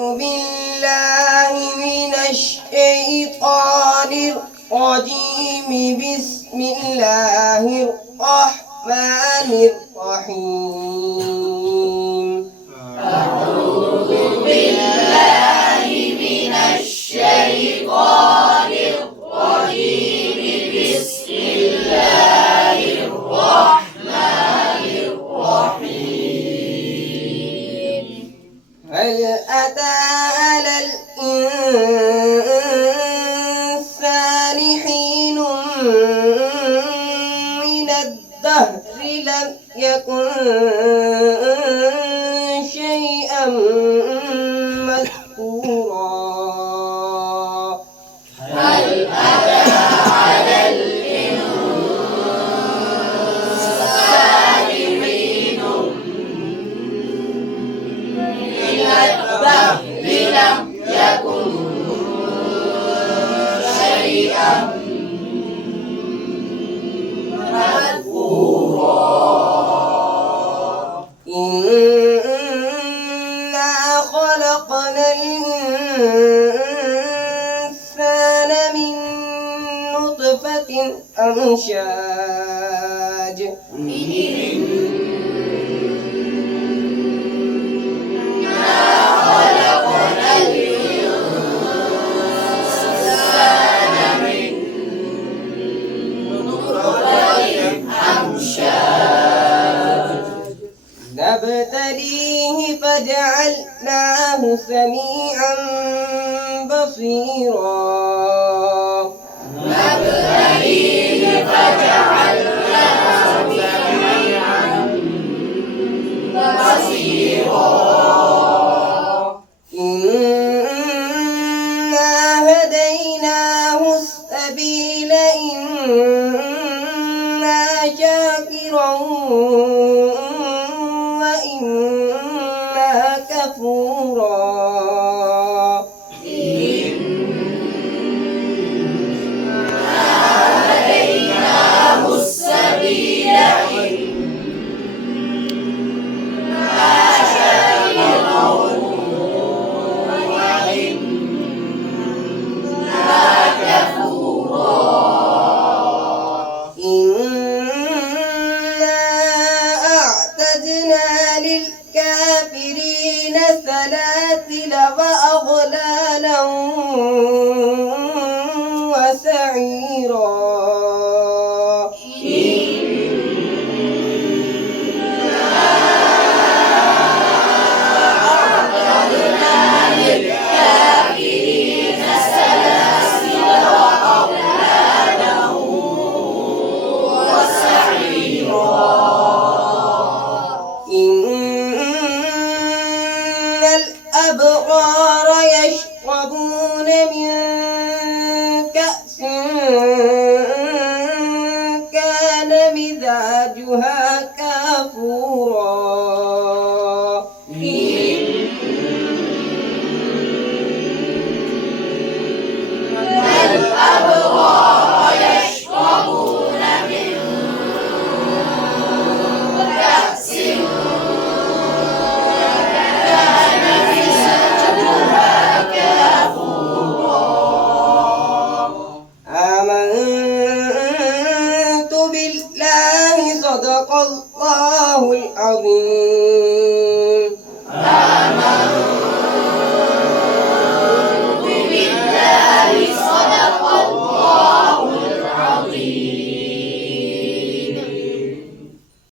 بالله من الشيطان الرجيم. بسم الله الرحمن الرحيم. أعوذ بالله من الشيطان الرجيم. بسم الله الرحمن الرحيم. هل أتى على الإنسان حين من الدهر لم يكن شيئا مذكورا. هل أتى على الإنسان حين من الدهر لم يكن شيئا مذكورا. إنا خلقنا الإنسان من نطفة أمشاج خلقنا الإنسان من نطفة أمشاج نبتليه فجعلناه سميعا بصيرا. نبتليه فجعلناه سميعا بصيرا. إنا هديناه السبيل إما شاكرا وإما كفورا. هديناه السبيل إما شاكرا وإما كفورا. إنا أعتدنا للكافرين سلاسل وأغلالا